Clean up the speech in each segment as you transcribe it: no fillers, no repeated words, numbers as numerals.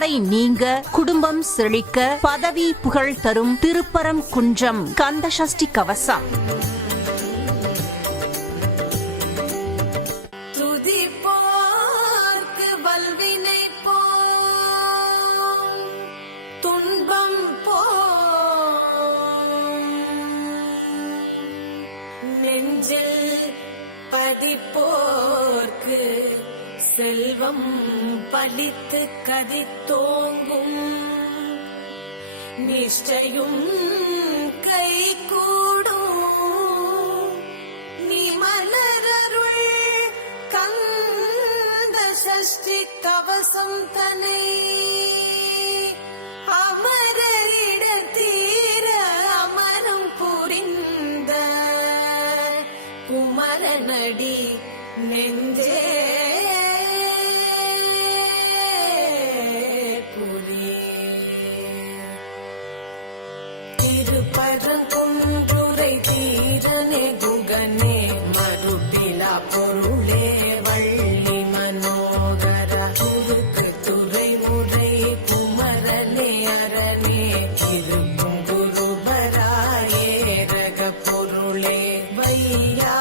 தடை நீங்க, குடும்பம் செழிக்க, பதவி புகழ் தரும் திருப்பரங்குன்றம் கந்தசஷ்டி கவசம். படிப்போர்க்கு செல்வம் பலித்து கதித்தோங்கும், நிஷ்டையும் கை கூடும். நீ மலரருள் கந்த சஷ்டி கவசம் தனை அமர இடத்தீர அமரம் புரிந்த குமரனடி நெஞ்சே புரி. திருப்பரங்குன்றுரை தீரனே குகனே மறுபிலா பொருளே வள்ளி மனோகர குறுக்கு துறை முறை குமரனே அரணே இருக்கும் குருபராயே ரக பொருளே வையா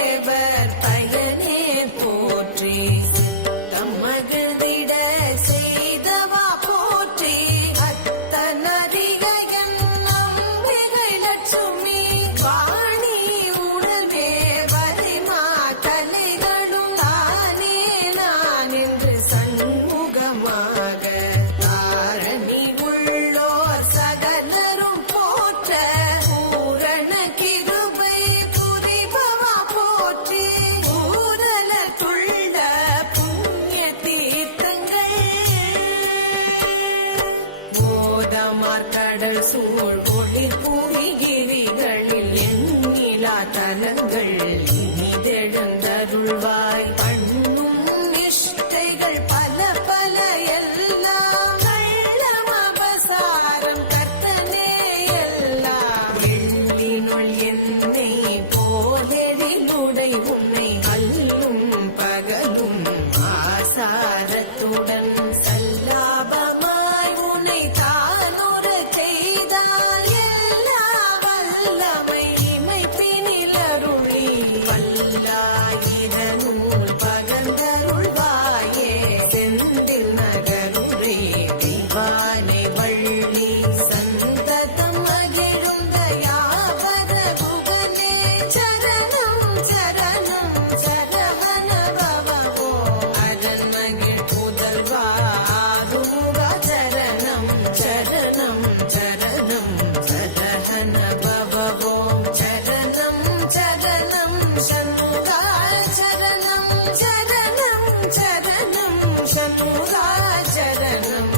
தேவர் பயனே போற்றி தம்மகிழ்ந்திட செய்தவா போற்றி அத்தனதிகையன் நம்பிகை லட்சுமி வாணி உடல்வே வரிமா கலைகளும் தானே நான் என்று சண்முகமாக தாரணி உள்ளோர் சகலரும் போற்ற பூரண கிருபை புரிபவா போற்றி பூரல துள்ள புண்ணிய தீர்த்தங்கள் போதமார் கடல் சூழ் ஒளிர் பூமிகிரிகளில் எண்ணிலா தலங்கள் இனிதெழுந்தருள்வாய் பண்ணும் நிஷ்டைகள் பல பல எல்லாம் கள்ளம் அபசாரம் கர்த்தனே எல்லாம் எள்ளினுள் என்னை போலெழிலுடை உன்னை அல்லும் பகலும் ஆசாரத்துடன் சல்லாபமாய் உன்னை தானுற செய்தால் எல்லா வல்லமை இமைப்பினிலருளி வல்லாயிரநூல் பகந்தருள்வாயே செந்தில் நகருளே தெய்வானை வள்ளி சந்ததம் மகிழுந்த யாவர குகனே சரணம் சரணம் சரவண பவோ அரண்மகிழ் புதல்வா ஆறுமுக சரணம் சரணம் சரணம் சரஹன பவோ சரணம் சரணம் சண்முகா சரணம் சரணம் சரணம் சண்முகா சரணம்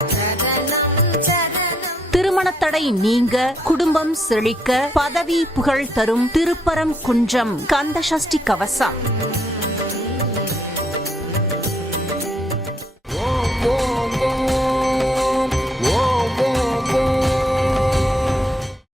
சரணம் சரணம் திருமணத்தடை நீங்க குடும்பம் செழிக்க பதவி புகழ் தரும் திருப்பரம் குன்றம் கந்தசஷ்டி கவசம்